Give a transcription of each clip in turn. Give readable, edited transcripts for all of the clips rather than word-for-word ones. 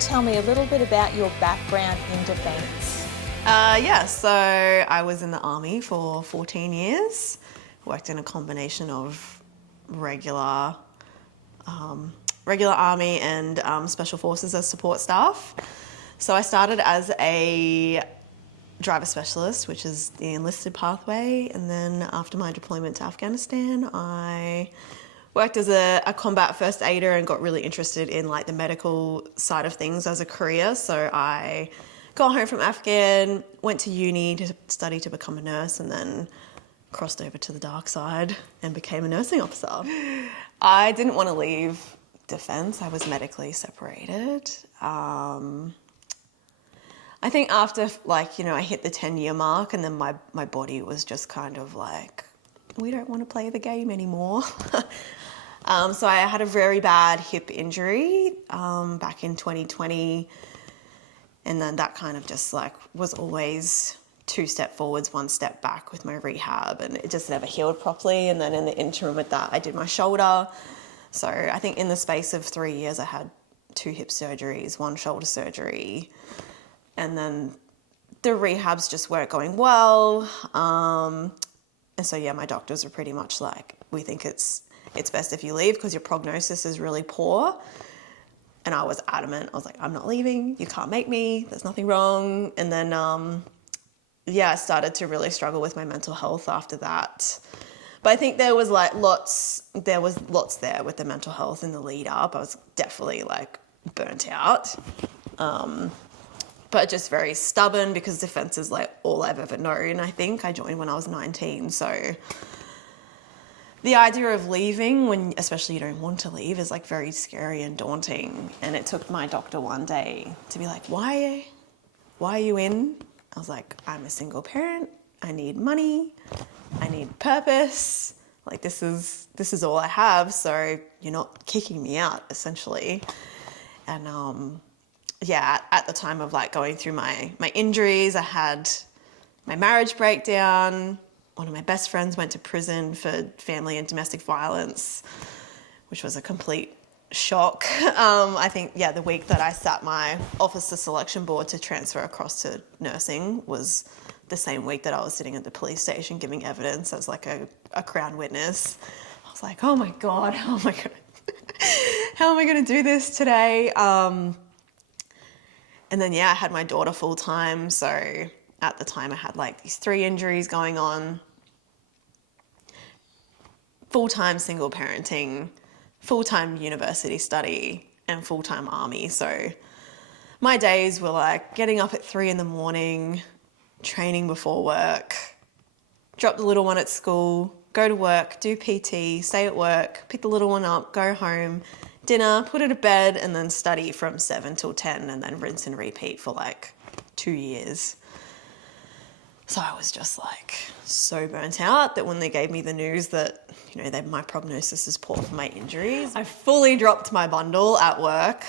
tell me a little bit about your background in defence? So I was in the army for 14 years. Worked in a combination of regular army and special forces as support staff. So I started as a driver specialist, which is the enlisted pathway, and then after my deployment to Afghanistan, I worked as a combat first aider and got really interested in like the medical side of things as a career. So I got home from Afghan, went to uni to study to become a nurse, and then crossed over to the dark side and became a nursing officer. I didn't want to leave defence. I was medically separated. I think after I hit the 10-year mark, and then my body was just kind of like, we don't want to play the game anymore. So I had a very bad hip injury back in 2020. And then that kind of just like was always 2 step forwards, 1 step back with my rehab, and it just never healed properly. And then in the interim with that, I did my shoulder. So I think in the space of 3 years, I had 2 hip surgeries, 1 shoulder surgery. And then the rehabs just weren't going well. And so, yeah, my doctors were pretty much like, we think it's best if you leave because your prognosis is really poor. And I was adamant. I was like, I'm not leaving. You can't make me. There's nothing wrong. And then, I started to really struggle with my mental health after that. But I think there was lots there with the mental health in the lead up. I was definitely like burnt out. But just very stubborn because defence is like all I've ever known. I think I joined when I was 19. So the idea of leaving when especially you don't want to leave is like very scary and daunting. And it took my doctor one day to be like, why are you in? I was like, I'm a single parent. I need money. I need purpose. Like this is all I have. So you're not kicking me out essentially. And at the time of like going through my injuries, I had my marriage breakdown. One of my best friends went to prison for family and domestic violence, which was a complete shock. I think, the week that I sat my officer selection board to transfer across to nursing was the same week that I was sitting at the police station giving evidence as like a Crown witness. I was like, oh my God, how am I going to do this today? And then, I had my daughter full time. So at the time I had like these 3 injuries going on, full-time single parenting, full-time university study, and full-time army. So my days were like getting up at 3 a.m, training before work, drop the little one at school, go to work, do PT, stay at work, pick the little one up, go home, dinner, put her to bed, and then study from 7 till 10, and then rinse and repeat for like 2 years. So I was just like so burnt out that when they gave me the news that, my prognosis is poor for my injuries, I fully dropped my bundle at work,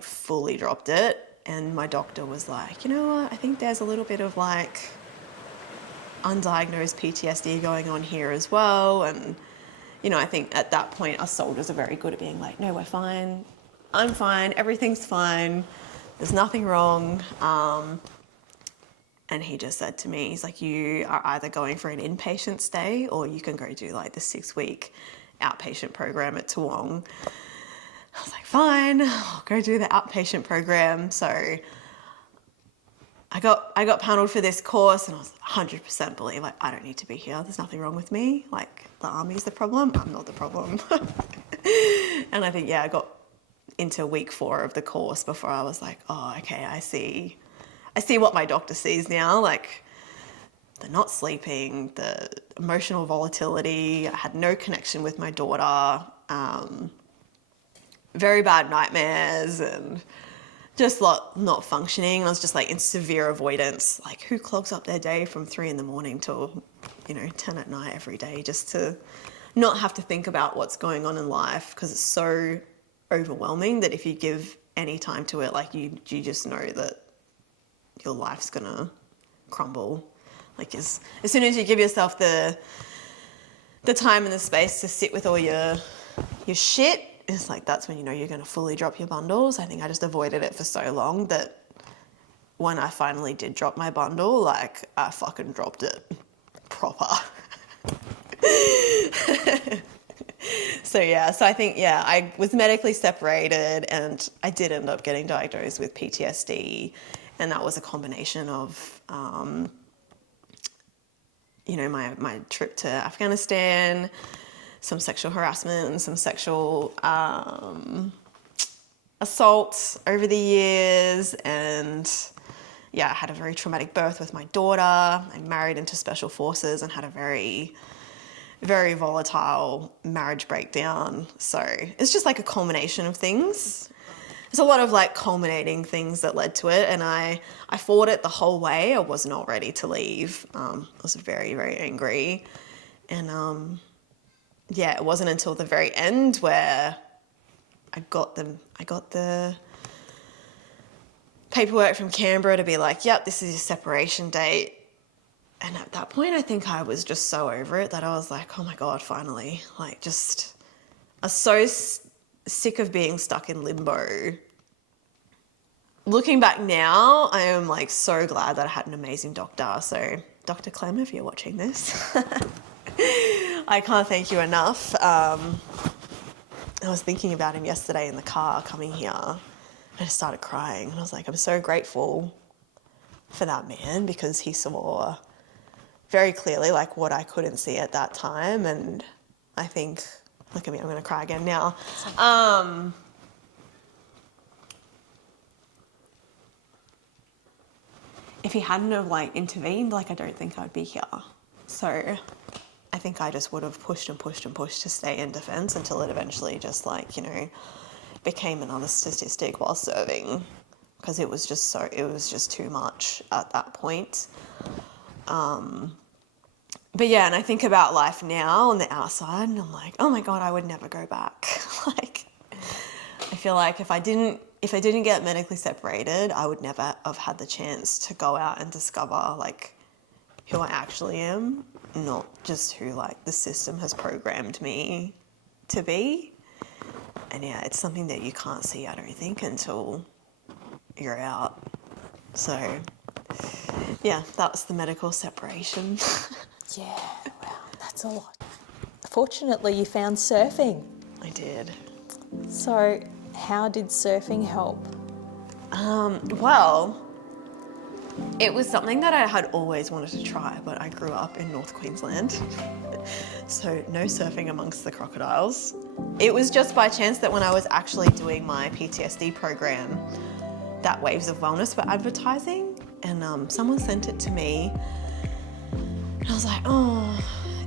fully dropped it. And my doctor was like, you know what, I think there's a little bit of like undiagnosed PTSD going on here as well. And, I think at that point us soldiers are very good at being like, no, we're fine. I'm fine. Everything's fine. There's nothing wrong. And he just said to me, he's like, you are either going for an inpatient stay or you can go do like the 6-week outpatient program at Toowong. I was like, fine, I'll go do the outpatient program. So I got panelled for this course and I was 100% believe like, I don't need to be here. There's nothing wrong with me. Like the army's the problem. I'm not the problem. And I think, I got into week 4 of the course before I was like, oh, okay, I see what my doctor sees now, like the not sleeping, the emotional volatility. I had no connection with my daughter, very bad nightmares and just not functioning. I was just like in severe avoidance. Like who clogs up their day from 3 a.m. till, 10 at night every day just to not have to think about what's going on in life because it's so overwhelming that if you give any time to it, like you just know that your life's gonna crumble. Like as soon as you give yourself the time and the space to sit with all your shit it's like, that's when you know you're going to fully drop your bundles. I think I just avoided it for so long that when I finally did drop my bundle, like, I fucking dropped it proper. So I think, I was medically separated, and I did end up getting diagnosed with PTSD. And that was a combination of, my trip to Afghanistan, some sexual harassment and some sexual assault over the years. And I had a very traumatic birth with my daughter. I married into special forces and had a very, very volatile marriage breakdown. So it's just like a culmination of things. There's a lot of like culminating things that led to it, and I fought it the whole way. I was not ready to leave. I was very, very angry. And it wasn't until the very end where I got the paperwork from Canberra to be like, yep, this is your separation date. And at that point, I think I was just so over it that I was like, oh my God, finally. Like, just, I was so sick of being stuck in limbo. Looking back now, I am like so glad that I had an amazing doctor. So Dr. Clem, if you're watching this, I can't thank you enough. I was thinking about him yesterday in the car coming here. I just started crying, and I was like, I'm so grateful for that man, because he saw very clearly like what I couldn't see at that time. And I think, look at me, I'm going to cry again now. If he hadn't have like intervened, like, I don't think I'd be here. So I think I just would have pushed and pushed and pushed to stay in defense until it eventually just like, became another statistic while serving, because it was just too much at that point. But and I think about life now on the outside, and I'm like, oh my God, I would never go back. Like, I feel like if I didn't get medically separated, I would never have had the chance to go out and discover like who I actually am, not just who like the system has programmed me to be. And it's something that you can't see, I don't think, until you're out. So that was the medical separation. Yeah, wow, that's a lot. Fortunately, you found surfing. I did. So how did surfing help? Well, it was something that I had always wanted to try, but I grew up in North Queensland, so no surfing amongst the crocodiles. It was just by chance that when I was actually doing my PTSD program, that Waves of Wellness were advertising, and someone sent it to me, and I was like, oh,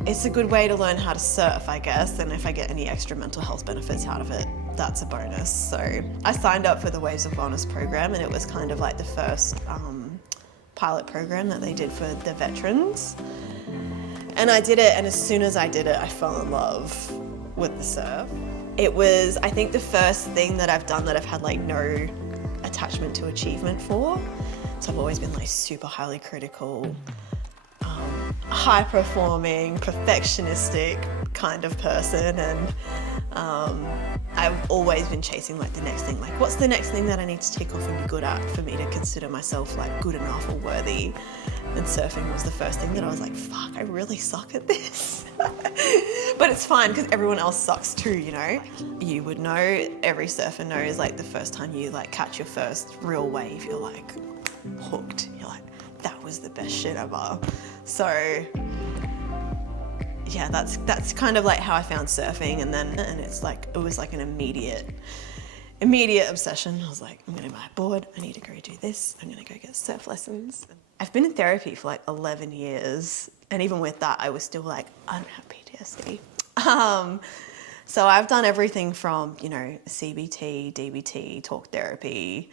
it's a good way to learn how to surf, I guess, and if I get any extra mental health benefits out of it, that's a bonus. So I signed up for the Waves of Wellness program, and it was kind of like the first pilot program that they did for the veterans. And I did it, and as soon as I did it, I fell in love with the surf. It was, I think, the first thing that I've done that I've had like no attachment to achievement for. So I've always been like super highly critical, high performing, perfectionistic kind of person, and I've always been chasing like the next thing, like what's the next thing that I need to tick off and be good at for me to consider myself like good enough or worthy. And surfing was the first thing that I was like, fuck, I really suck at this. But it's fine because everyone else sucks too, You would know, every surfer knows, like the first time you like catch your first real wave, you're like hooked. You're like, that was the best shit ever. So that's kind of like how I found surfing, and it's like, it was like an immediate obsession. I was like, I'm gonna buy a board, I need to go do this, I'm gonna go get surf lessons. I've been in therapy for like 11 years, and even with that, I was still like, I don't have PTSD. So I've done everything from, CBT, DBT, talk therapy,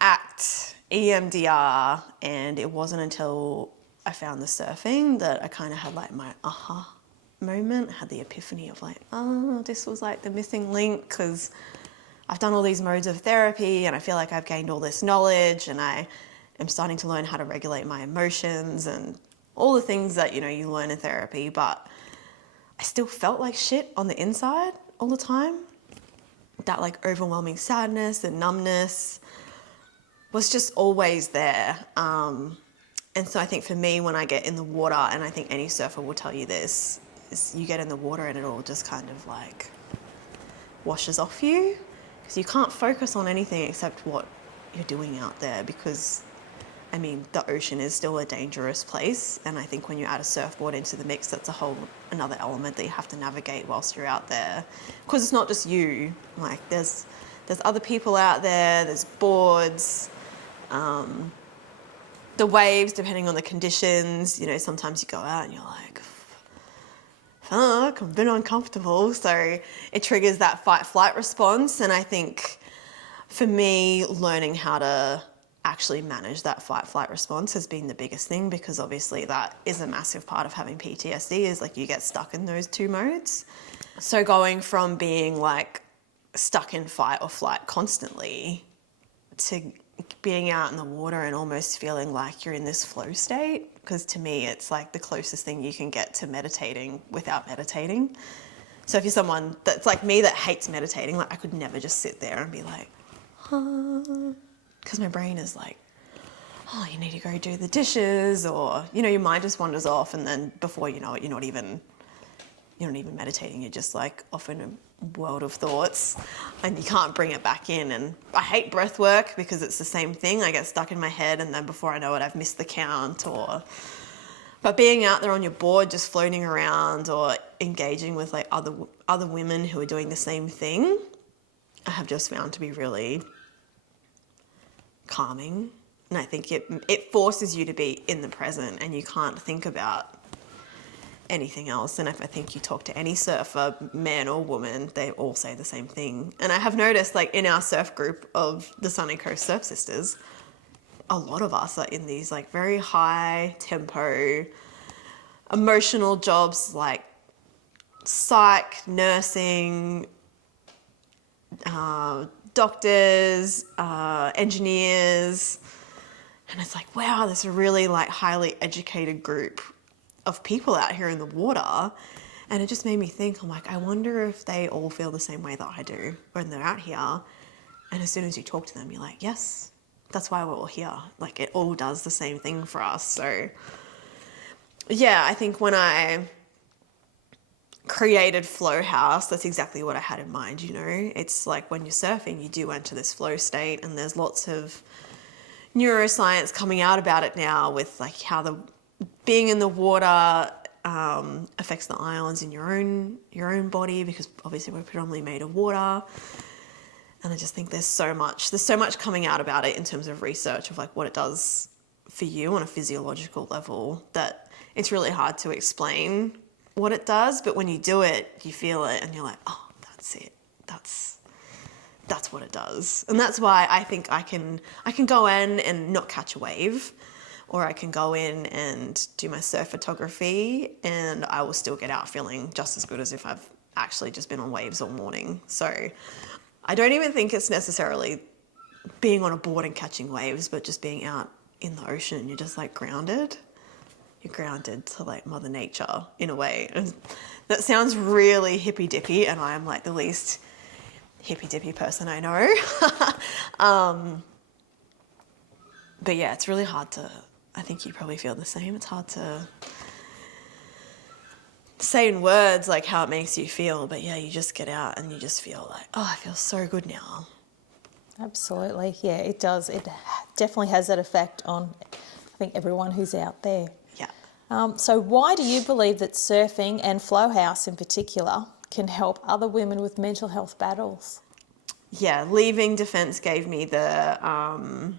ACT, EMDR, and it wasn't until I found the surfing that I kind of had like my aha moment. I had the epiphany of like, oh, this was like the missing link, because I've done all these modes of therapy and I feel like I've gained all this knowledge, and I am starting to learn how to regulate my emotions and all the things that, you learn in therapy, but I still felt like shit on the inside all the time. that like overwhelming sadness and numbness was just always there. And so I think for me, when I get in the water, and I think any surfer will tell you this, is you get in the water and it all just kind of like washes off you, because you can't focus on anything except what you're doing out there, because I mean, the ocean is still a dangerous place, and I think when you add a surfboard into the mix, that's a whole another element that you have to navigate whilst you're out there, because it's not just you. Like there's other people out there. There's boards, the waves, depending on the conditions. You know, sometimes you go out and you're like, fuck, I'm a bit uncomfortable. So it triggers that fight-flight response, and I think for me, learning how to actually manage that fight-flight response has been the biggest thing, because obviously that is a massive part of having PTSD, is like you get stuck in those two modes. So going from being like stuck in fight or flight constantly to being out in the water and almost feeling like you're in this flow state, because to me it's like the closest thing you can get to meditating without meditating. So if you're someone that's like me that hates meditating, like I could never just sit there and be like, because my brain is like, oh, you need to go do the dishes, or, you know, your mind just wanders off, and then before you know it, you're not even meditating, you're just like off in a world of thoughts, and you can't bring it back in. And I hate breath work because it's the same thing. I get stuck in my head, and then before I know it, I've missed the count. But being out there on your board, just floating around, or engaging with like other women who are doing the same thing, I have just found to be really calming. And I think it forces you to be in the present, and you can't think about anything else. And if I think you talk to any surfer, man or woman, they all say the same thing. And I have noticed, like in our surf group of the Sunny Coast Surf Sisters, a lot of us are in these like very high tempo, emotional jobs like psych, nursing, doctors, engineers, and it's like, wow, there's a really like highly educated group of people out here in the water. And it just made me think, I'm like, I wonder if they all feel the same way that I do when they're out here. And as soon as you talk to them, you're like, yes, that's why we're all here. Like it all does the same thing for us. So yeah, I think when I created Flowhouse, that's exactly what I had in mind. You know, it's like when you're surfing, you do enter this flow state, and there's lots of neuroscience coming out about it now, with like how the being in the water affects the ions in your own body, because obviously we're predominantly made of water. And I just think there's so much coming out about it in terms of research of like what it does for you on a physiological level, that it's really hard to explain what it does, but when you do it, you feel it, and you're like, oh, that's it. That's what it does. And that's why I think I can go in and not catch a wave, or I can go in and do my surf photography, and I will still get out feeling just as good as if I've actually just been on waves all morning. So I don't even think it's necessarily being on a board and catching waves, but just being out in the ocean. You're just like grounded. You're grounded to like Mother Nature in a way. And that sounds really hippy dippy, and I'm like the least hippy dippy person I know. But yeah, it's really hard to, I think you probably feel the same. It's hard to say in words like how it makes you feel, but yeah, you just get out and you just feel like, oh, I feel so good now. Absolutely. Yeah, it does. It definitely has that effect on, I think, everyone who's out there. Yeah. So why do you believe that surfing, and Flowhouse in particular, can help other women with mental health battles? Yeah, leaving defence gave me the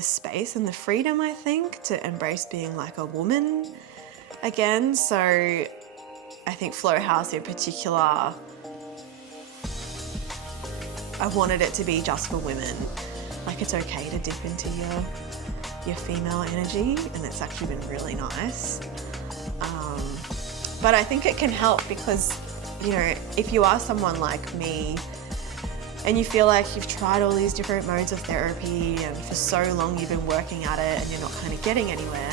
space and the freedom, I think, to embrace being like a woman again. So I think Flowhouse in particular, I wanted it to be just for women. Like it's okay to dip into your female energy, and it's actually been really nice. But I think it can help because, you know, if you are someone like me and you feel like you've tried all these different modes of therapy and for so long you've been working at it and you're not kind of getting anywhere,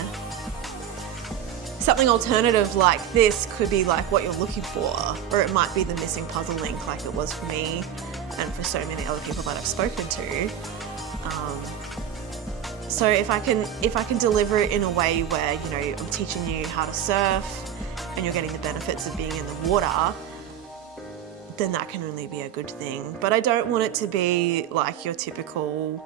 something alternative like this could be like what you're looking for, or it might be the missing puzzle link like it was for me and for so many other people that I've spoken to. So if I can deliver it in a way where, you know, I'm teaching you how to surf and you're getting the benefits of being in the water, then that can only be a good thing. But I don't want it to be like your typical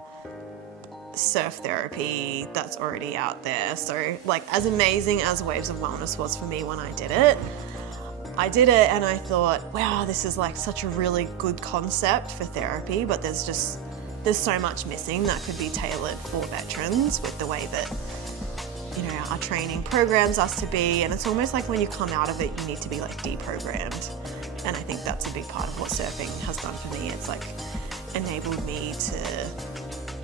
surf therapy that's already out there. So like, as amazing as Waves of Wellness was for me when I did it and I thought, wow, this is like such a really good concept for therapy, but there's so much missing that could be tailored for veterans with the way that, you know, our training programs us to be. And it's almost like when you come out of it, you need to be like deprogrammed. And I think that's a big part of what surfing has done for me. It's like enabled me to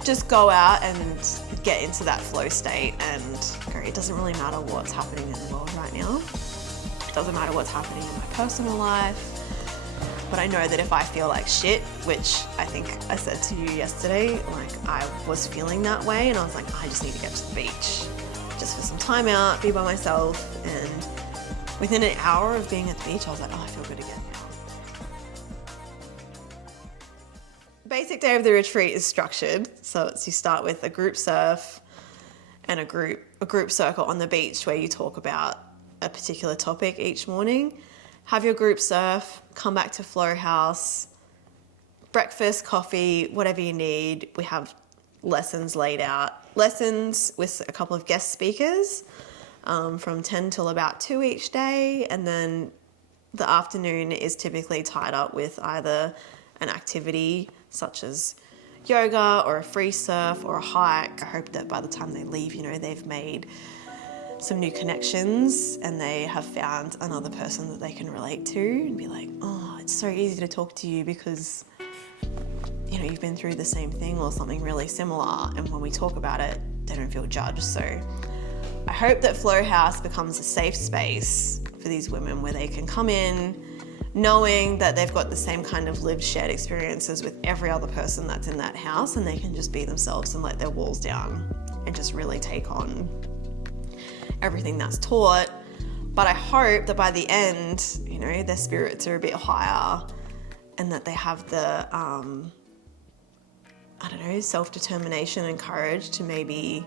just go out and get into that flow state and go, it doesn't really matter what's happening in the world right now. It doesn't matter what's happening in my personal life. But I know that if I feel like shit, which I think I said to you yesterday, like I was feeling that way and I was like, I just need to get to the beach just for some time out, be by myself. And within an hour of being at the beach, I was like, oh, I feel good again now. Basic day of the retreat is structured. So it's, you start with a group surf and a group circle on the beach where you talk about a particular topic each morning. Have your group surf, come back to Flowhouse, breakfast, coffee, whatever you need. We have lessons laid out. Lessons with a couple of guest speakers from 10 till about 2 each day. And then the afternoon is typically tied up with either an activity such as yoga or a free surf or a hike. I hope that by the time they leave, you know, they've made some new connections and they have found another person that they can relate to and be like, oh, it's so easy to talk to you because, you know, you've been through the same thing or something really similar. And when we talk about it, they don't feel judged. So I hope that Flowhouse becomes a safe space for these women where they can come in knowing that they've got the same kind of lived shared experiences with every other person that's in that house, and they can just be themselves and let their walls down and just really take on everything that's taught. But I hope that by the end, you know, their spirits are a bit higher and that they have the, self-determination and courage to maybe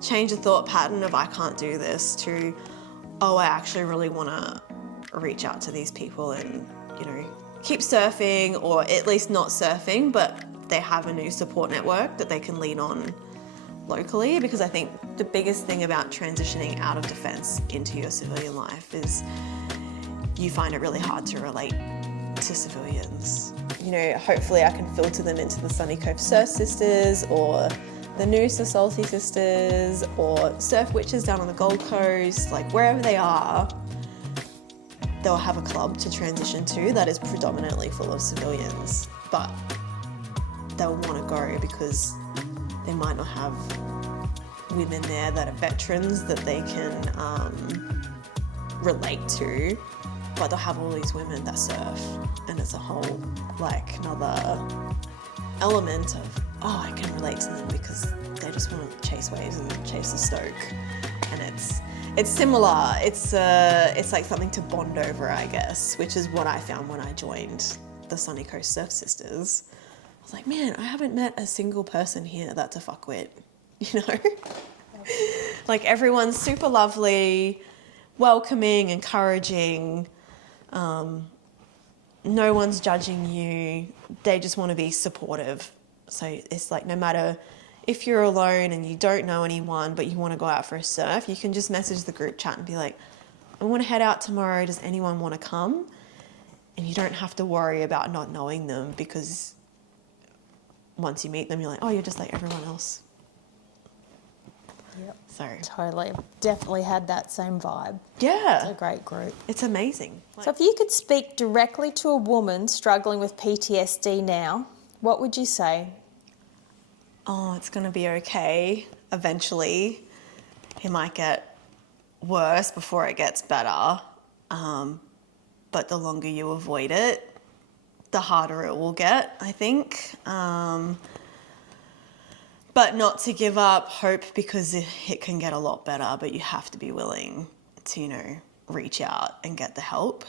change the thought pattern of I can't do this to, oh, I actually really want to reach out to these people and, you know, keep surfing, or at least not surfing, but they have a new support network that they can lean on locally. Because I think the biggest thing about transitioning out of defence into your civilian life is you find it really hard to relate to civilians. You know, hopefully I can filter them into the Sunny Cove Surf Sisters or the Noosa Salty Sisters or Surf Witches down on the Gold Coast, like wherever they are, they'll have a club to transition to that is predominantly full of civilians, but they'll want to go because they might not have women there that are veterans that they can relate to, but they'll have all these women that surf, and it's a whole, like, another element of, oh, I can relate to them because they just want to chase waves and chase the stoke. And it's similar. It's like something to bond over, I guess, which is what I found when I joined the Sunny Coast Surf Sisters. I was like, man, I haven't met a single person here that's a fuckwit, you know? Like, everyone's super lovely, welcoming, encouraging. No one's judging you. They just want to be supportive. So it's like, no matter if you're alone and you don't know anyone, but you want to go out for a surf, you can just message the group chat and be like, I want to head out tomorrow. Does anyone want to come? And you don't have to worry about not knowing them, because once you meet them, you're like, oh, you're just like everyone else. Yep. So Totally. Definitely had that same vibe. yeah, It's a great group. it's amazing. So if you could speak directly to a woman struggling with PTSD now, what would you say? Oh, it's going to be okay. Eventually, it might get worse before it gets better. But the longer you avoid it, the harder it will get, I think. But not to give up hope, because it can get a lot better, but you have to be willing to, you know, reach out and get the help.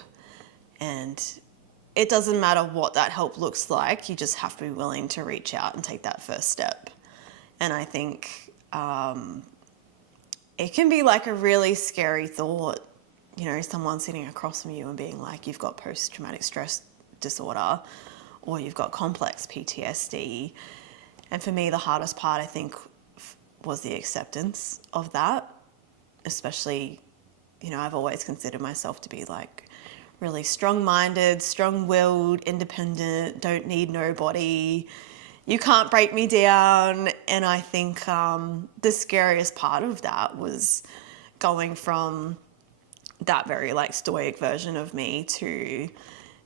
And it doesn't matter what that help looks like, you just have to be willing to reach out and take that first step. And I think it can be like a really scary thought, you know, someone sitting across from you and being like, you've got post-traumatic stress disorder, or you've got complex PTSD. And for me, the hardest part, I think, was the acceptance of that. Especially, you know, I've always considered myself to be like really strong-minded, strong-willed, independent, don't need nobody. You can't break me down. And I think the scariest part of that was going from that very like stoic version of me to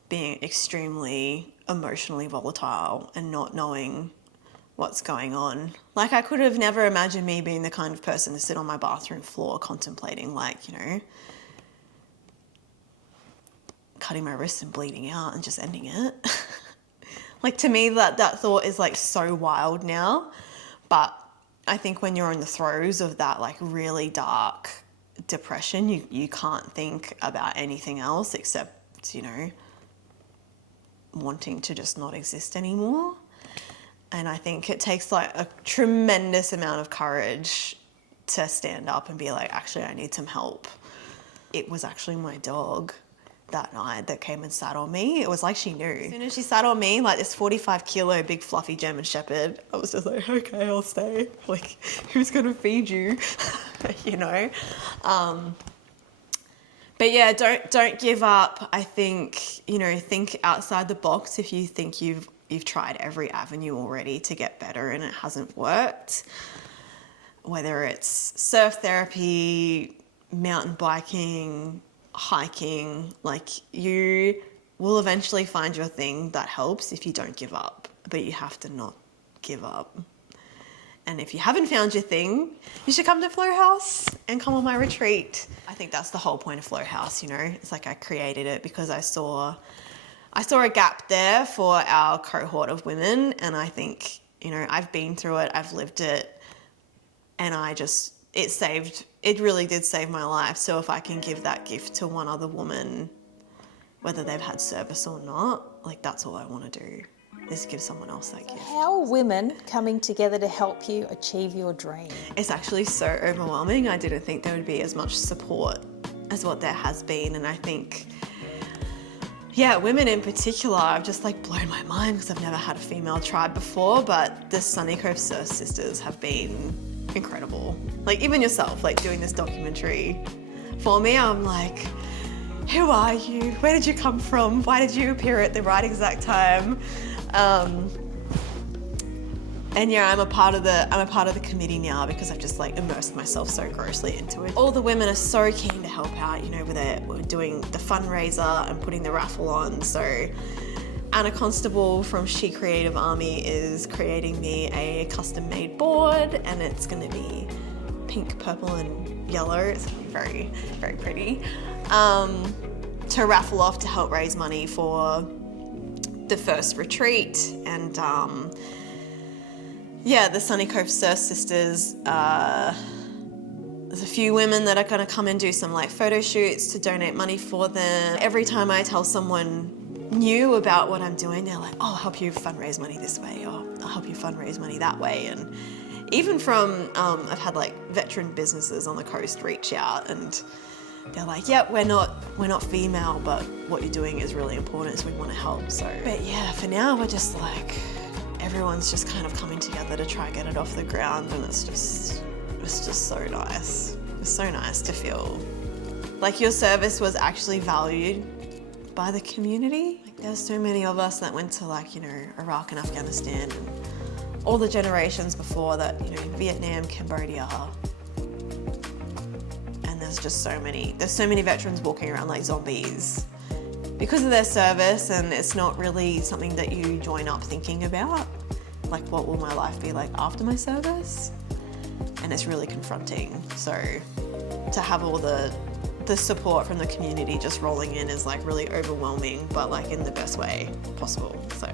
being extremely emotionally volatile and not knowing what's going on. Like, I could have never imagined me being the kind of person to sit on my bathroom floor contemplating, like, you know, cutting my wrists and bleeding out and just ending it. Like, to me, that thought is like so wild now. But I think when you're in the throes of that like really dark depression, you can't think about anything else except, you know, wanting to just not exist anymore. And I think it takes like a tremendous amount of courage to stand up and be like, actually, I need some help. It was actually my dog that night that came and sat on me. It was like she knew. As soon as she sat on me, like this 45 kilo big fluffy German Shepherd, I was just like, okay, I'll stay. Like, who's gonna feed you? You know? But yeah, don't give up. I think, you know, think outside the box if you think you've tried every avenue already to get better and it hasn't worked. Whether it's surf therapy, mountain biking, hiking, like, you will eventually find your thing that helps if you don't give up, but you have to not give up. And if you haven't found your thing, you should come to Flowhouse and come on my retreat. I think that's the whole point of Flowhouse, you know. It's like I created it because I saw a gap there for our cohort of women, and I think, you know, I've been through it, I've lived it, and it really did save my life. So if I can give that gift to one other woman, whether they've had service or not, like, that's all I want to do, is give someone else that gift. How are women coming together to help you achieve your dream? It's actually so overwhelming. I didn't think there would be as much support as what there has been, and I think, yeah, women in particular, I've just like blown my mind because I've never had a female tribe before, but the Sunny Cove Surf Sisters have been incredible. Like, even yourself, like doing this documentary for me, I'm like, who are you? Where did you come from? Why did you appear at the right exact time? And yeah, I'm a part of the committee now because I've just like immersed myself so grossly into it. All the women are so keen to help out, you know, we're doing the fundraiser and putting the raffle on. So Anna Constable from She Creative Army is creating me a custom made board, and it's gonna be pink, purple and yellow. It's gonna be very, very pretty. To raffle off to help raise money for the first retreat. And yeah, the Sunny Cove Surf Sisters, there's a few women that are gonna come and do some like photo shoots to donate money for them. Every time I tell someone new about what I'm doing, they're like, oh, I'll help you fundraise money this way, or I'll help you fundraise money that way. And even from, I've had like veteran businesses on the coast reach out, and they're like, yeah, we're not female, but what you're doing is really important, so we want to help. So, but yeah, for now, we're just like, everyone's just kind of coming together to try and get it off the ground, and it's just so nice. It's so nice to feel like your service was actually valued by the community. Like, there's so many of us that went to, like, you know, Iraq and Afghanistan and all the generations before that, you know, Vietnam, Cambodia, and there's so many veterans walking around like zombies because of their service, and it's not really something that you join up thinking about, like, what will my life be like after my service? And it's really confronting. So to have all the support from the community just rolling in is like really overwhelming, but like in the best way possible. So